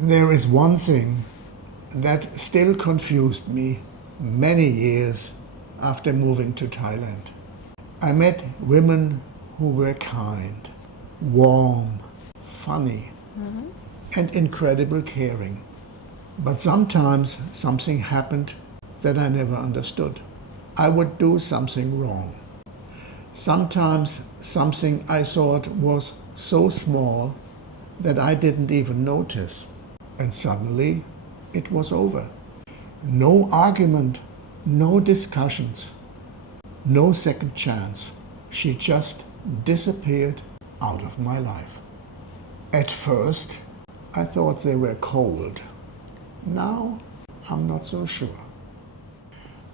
There is one thing that still confused me many years after moving to Thailand. I met women who were kind, warm, funny, and incredibly caring. But sometimes something happened that I never understood. I would do something wrong. Sometimes something I thought was so small that I didn't even notice. And suddenly it was over. No argument, no discussions, no second chance. She just disappeared out of my life. At first, I thought they were cold. Now, I'm not so sure.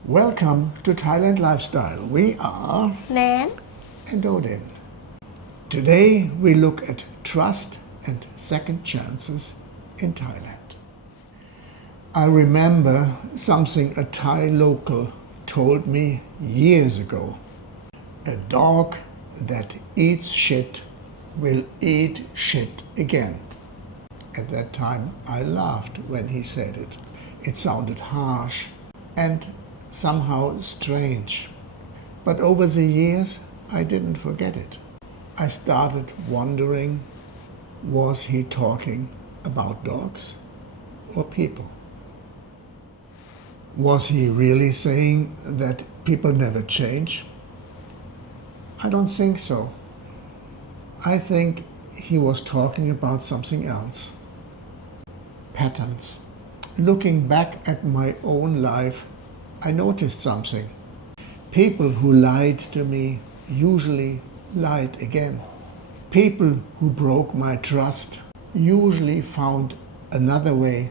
Welcome to Thailand Lifestyle. We are Nann. and Odin. Today we look at trust and second chances in Thailand. I remember something a Thai local told me years ago. A dog that eats shit will eat shit again. At that time I laughed when he said it. It sounded harsh and somehow strange. But over the years I didn't forget it. I started wondering, was he talking about dogs or people? Was he really saying that people never change? I don't think so. I think he was talking about something else. Patterns. Looking back at my own life, I noticed something. People who lied to me usually lied again. People who broke my trust usually found another way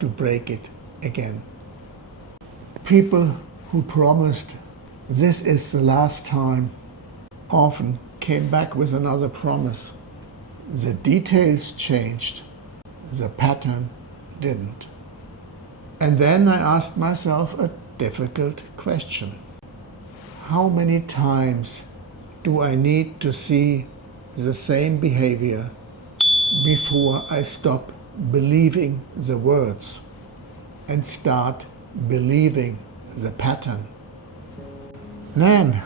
to break it again. People who promised this is the last time often came back with another promise. The details changed, the pattern didn't. And then I asked myself a difficult question. How many times do I need to see the same behavior before I stop believing the words and start believing the pattern? Nann,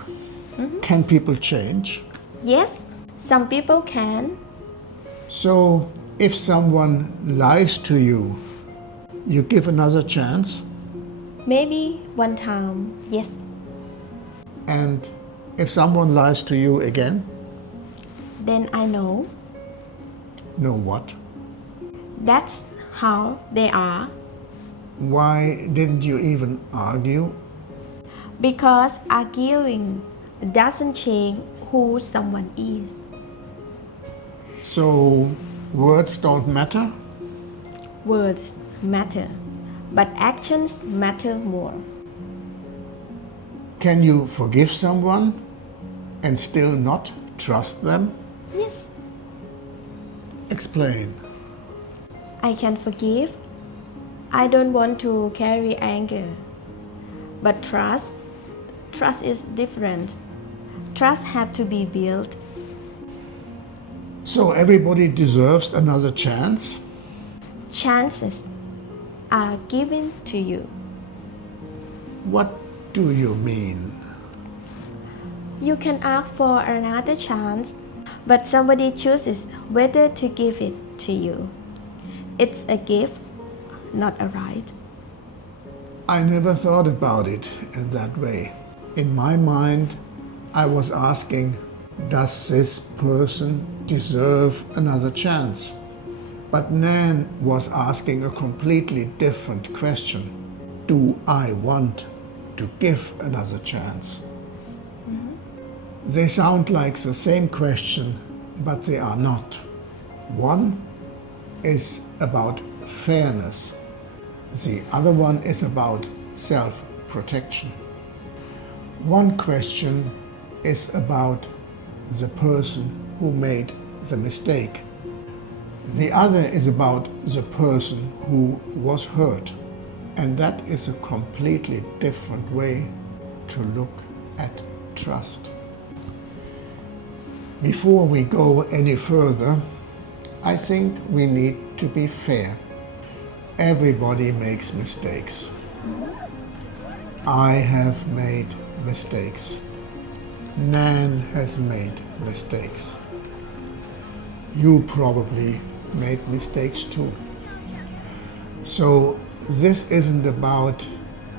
can people change? Yes, some people can. So if someone lies to you, you give another chance? Maybe one time, yes. And if someone lies to you again? Then I know. Know what? That's how they are. Why didn't you even argue? Because arguing doesn't change who someone is. So words don't matter? Words matter, but actions matter more. Can you forgive someone and still not trust them? Yes, Explain. I can forgive. I don't want to carry anger. But trust is different. Trust has to be built. So everybody deserves another chance? Chances are given to you. What do you mean? You can ask for another chance, but somebody chooses whether to give it to you. It's a gift, not a right. I never thought about it in that way. In my mind, I was asking, does this person deserve another chance? But Nann was asking a completely different question. Do I want to give another chance? They sound like the same question, but they are not. One is about fairness. The other one is about self-protection. One question is about the person who made the mistake. The other is about the person who was hurt. And that is a completely different way to look at trust. Before we go any further, I think we need to be fair Everybody makes mistakes. I have made mistakes. Nann has made mistakes. You probably made mistakes too. So this isn't about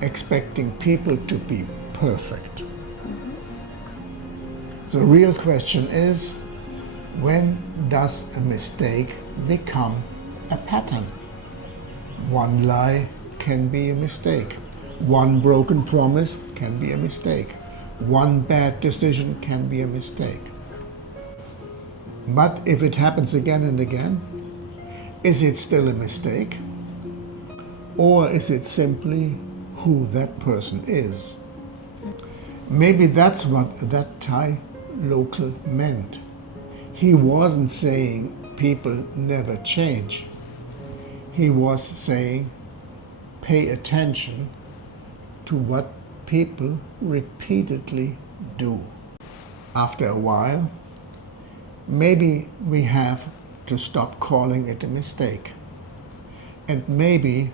expecting people to be perfect. The real question is, when does a mistake become a pattern? One lie can be a mistake. One broken promise can be a mistake. One bad decision can be a mistake. But if it happens again and again, is it still a mistake? Or is it simply who that person is? Maybe that's what that Thai local meant. He wasn't saying people never change. He was saying pay attention to what people repeatedly do. After a while, maybe we have to stop calling it a mistake. And maybe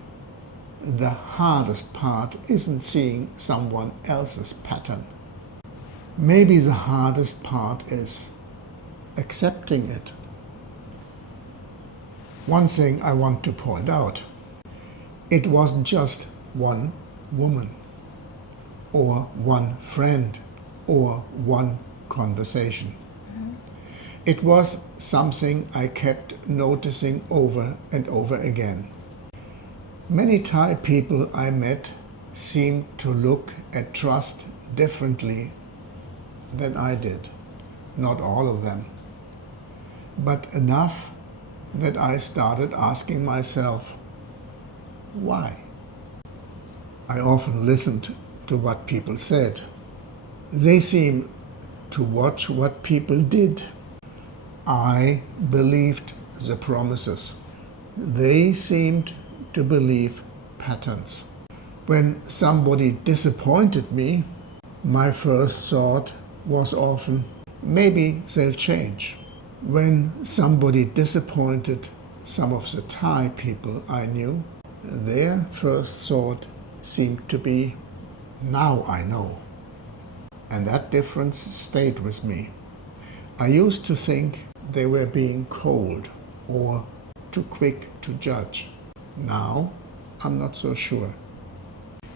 the hardest part isn't seeing someone else's pattern. Maybe the hardest part is accepting it. One thing I want to point out, it wasn't just one woman, or one friend, or one conversation. It was something I kept noticing over and over again. Many Thai people I met seemed to look at trust differently than I did. Not all of them, but enough that I started asking myself, why? I often listened to what people said. They seemed to watch what people did. I believed the promises. They seemed to believe patterns. When somebody disappointed me, my first thought was often, maybe they'll change. When somebody disappointed some of the Thai people I knew, their first thought seemed to be, now I know. And that difference stayed with me. I used to think they were being cold or too quick to judge. Now, I'm not so sure.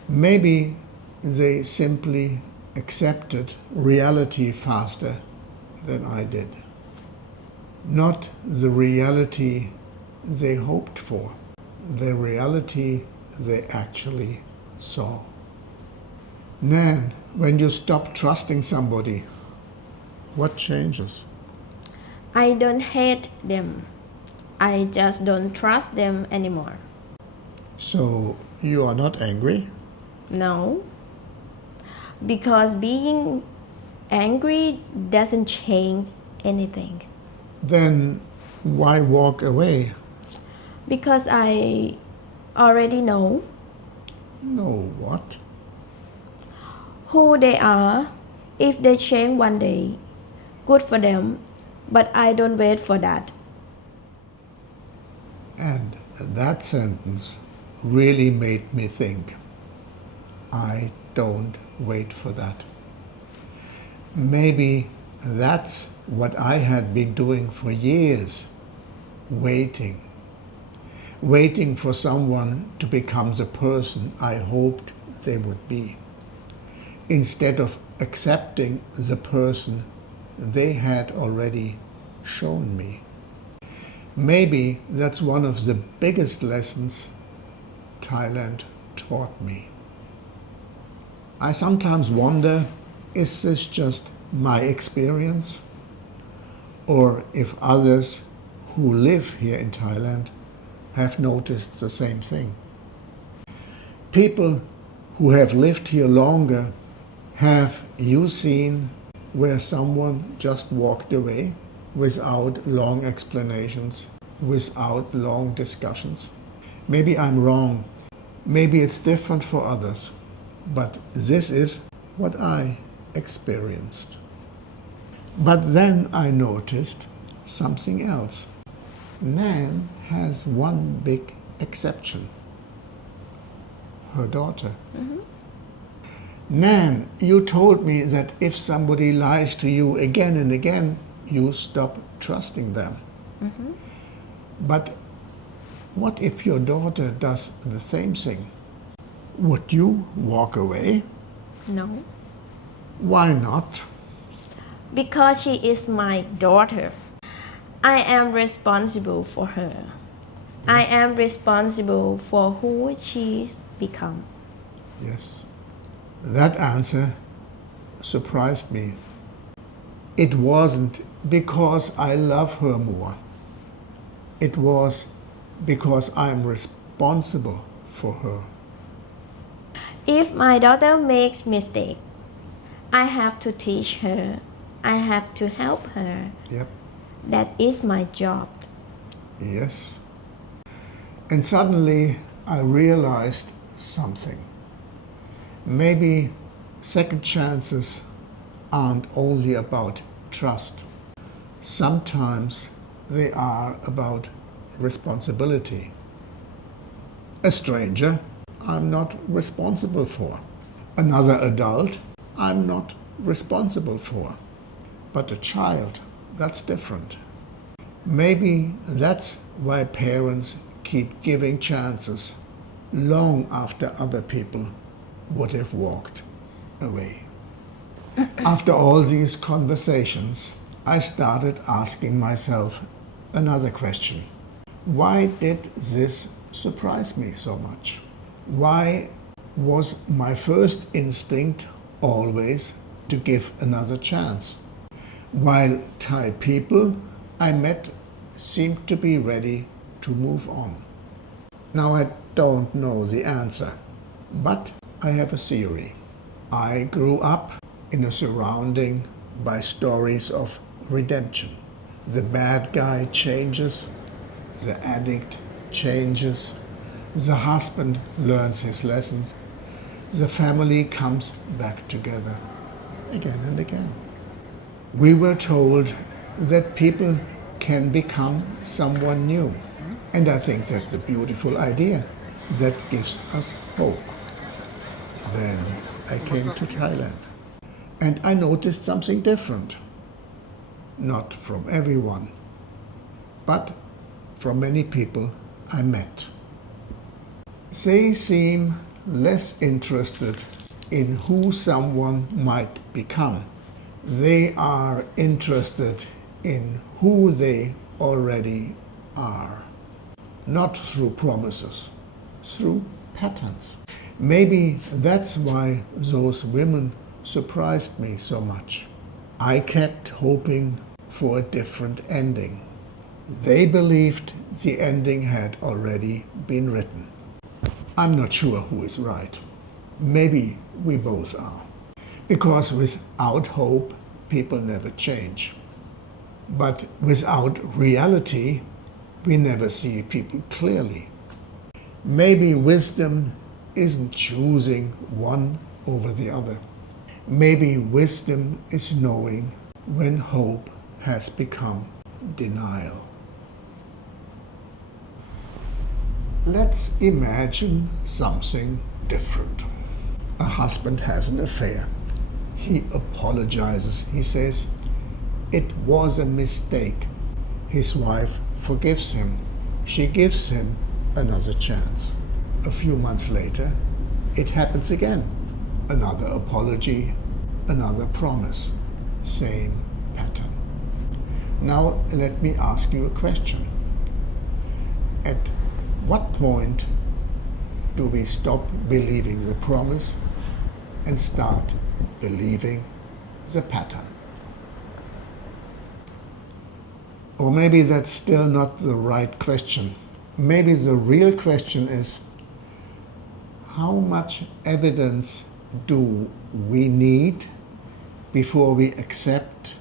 Maybe they simply accepted reality faster than I did. Not the reality they hoped for, the reality they actually saw. Nann, when you stop trusting somebody, what changes? I don't hate them. I just don't trust them anymore. So you are not angry? No. Because being angry doesn't change anything. Then why walk away? Because I already know No, what? who they are. If they change one day, good for them, but I don't wait for that. And that sentence really made me think. I don't wait for that. Maybe that's what I had been doing for years, waiting. Waiting for someone to become the person I hoped they would be, instead of accepting the person they had already shown me. Maybe that's one of the biggest lessons Thailand taught me. I sometimes wonder, is this just my experience? Or if others who live here in Thailand have noticed the same thing. People who have lived here longer, have you seen where someone just walked away without long explanations, without long discussions? Maybe I'm wrong. Maybe it's different for others. But this is what I experienced. But then I noticed something else. Nann has one big exception. her daughter. Nann, you told me that if somebody lies to you again and again, you stop trusting them. But what if your daughter does the same thing? Would you walk away? No, Why not? because she is my daughter. I am responsible for her. I am responsible for who she's become. Yes. That answer surprised me. It wasn't because I love her more. It was because I'm responsible for her. If my daughter makes mistake, I have to teach her. I have to help her. Yep. That is my job. Yes. And suddenly I realized something. Maybe second chances aren't only about trust. Sometimes they are about responsibility. A stranger, I'm not responsible for. Another adult, I'm not responsible for. But a child, that's different. Maybe that's why parents keep giving chances long after other people would have walked away. After all these conversations, I started asking myself another question. Why did this surprise me so much? Why was my first instinct always to give another chance, while Thai people I met seemed to be ready to move on? Now I don't know the answer, but I have a theory. I grew up in a surrounding by stories of redemption. The bad guy changes, the addict changes, the husband learns his lessons, the family comes back together again and again. We were told that people can become someone new, and I think that's a beautiful idea that gives us hope. Then I came to Thailand and I noticed something different. Not from everyone, but from many people I met. They seem less interested in who someone might become. They are interested in who they already are. Not through promises, through patterns. Maybe that's why those women surprised me so much. I kept hoping for a different ending. They believed the ending had already been written. I'm not sure who is right. Maybe we both are. Because without hope, people never change. But without reality, we never see people clearly. Maybe wisdom isn't choosing one over the other. Maybe wisdom is knowing when hope has become denial. Let's imagine something different. A husband has an affair. He apologizes. He says, it was a mistake. His wife forgives him. She gives him another chance. A few months later, it happens again. Another apology, another promise. Same pattern. Now let me ask you a question. At what point do we stop believing the promise and start believing the pattern? Or maybe that's still not the right question. Maybe the real question is, how much evidence do we need before we accept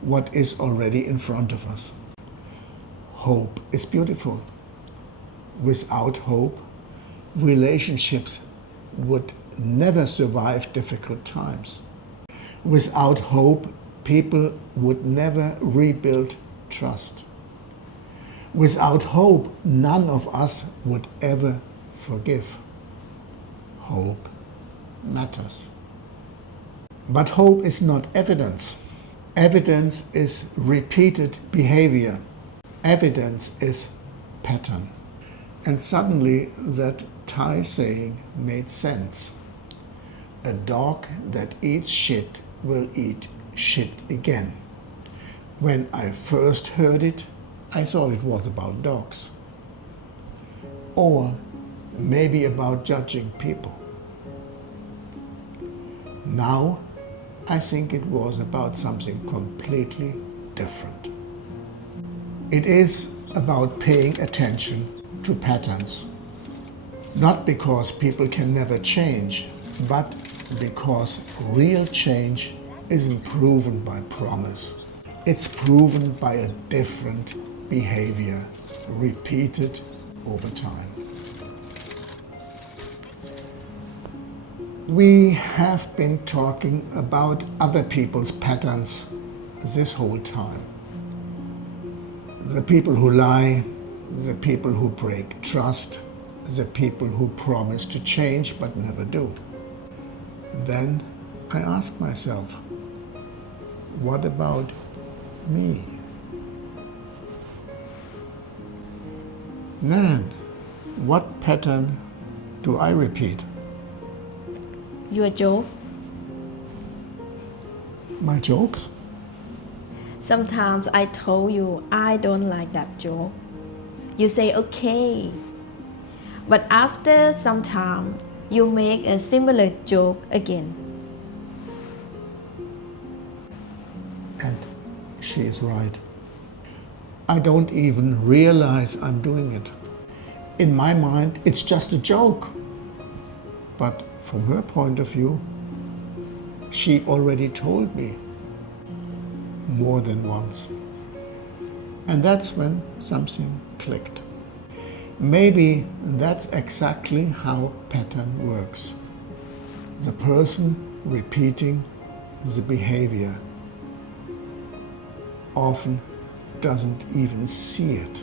what is already in front of us? Hope is beautiful. Without hope, relationships would never survive difficult times. Without hope, people would never rebuild trust. Without hope, none of us would ever forgive. hope matters. But hope is not evidence. Evidence is repeated behavior. Evidence is pattern. And suddenly that Thai saying made sense. A dog that eats shit will eat shit again. When I first heard it, I thought it was about dogs. Or maybe about judging people. Now I think it was about something completely different. It is about paying attention to patterns, not because people can never change, but because real change isn't proven by promise. It's proven by a different behavior, repeated over time. We have been talking about other people's patterns this whole time. The people who lie, the people who break trust, the people who promise to change but never do. Then I ask myself, what about me? Nann, what pattern do I repeat? Your jokes. My jokes? Sometimes I told you I don't like that joke. You say okay. But after some time, you make a similar joke again. And she is right. I don't even realize I'm doing it. In my mind, it's just a joke. But from her point of view, she already told me more than once. And that's when something clicked. Maybe that's exactly how pattern works. The person repeating the behavior often doesn't even see it.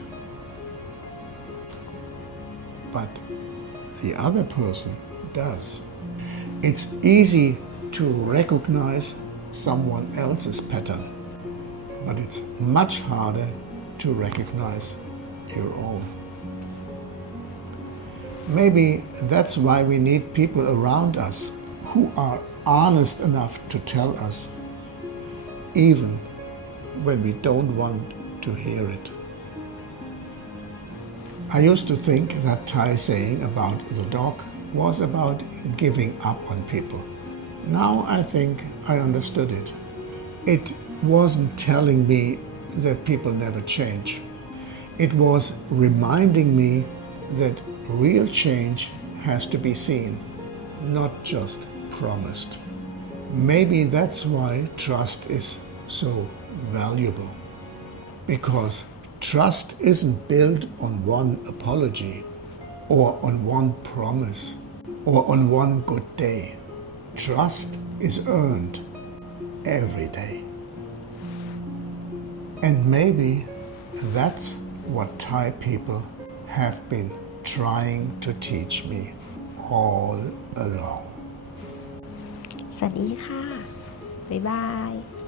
But the other person does. It's easy to recognize someone else's pattern, but it's much harder to recognize your own. Maybe that's why we need people around us who are honest enough to tell us, even when we don't want to hear it. I used to think that Thai saying about the dog was about giving up on people. Now I think I understood it. It wasn't telling me that people never change. It was reminding me that real change has to be seen, not just promised. Maybe that's why trust is so valuable. Because trust isn't built on one apology, or on one promise, or on one good day. Trust is earned every day. And maybe that's what Thai people have been trying to teach me all along. สวัสดีค่ะ บ๊ายบาย